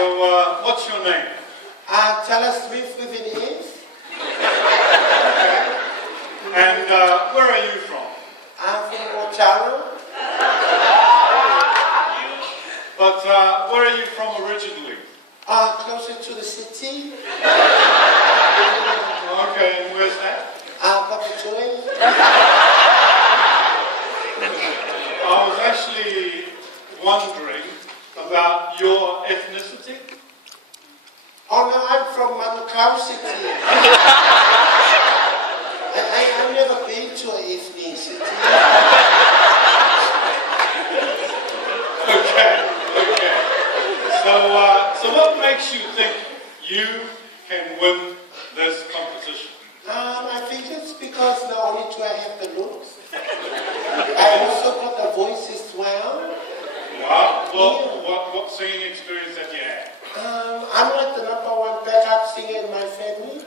So, what's your name? Taylor Swift with an S. Okay. And where are you from? I'm from Otaro. But where are you from originally? Closer to the city. Okay, and where's that? Papatoetoe. I was actually wondering about your ethnicity. Oh no, I'm from Manukau City. I've never been to an ethnicity. Okay. So what makes you think you can win this competition? I think it's because not only do I have the looks, I also got the voice as well. Wow. Well, what singing experience that you had? I'm like the #1 backup singer in my family.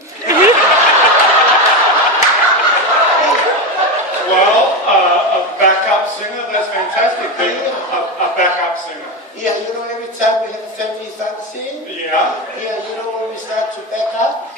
Well, a backup singer, that's fantastic. A backup singer. Yeah, you know, every time we have a family function, Yeah. yeah, you know, when we start to back up,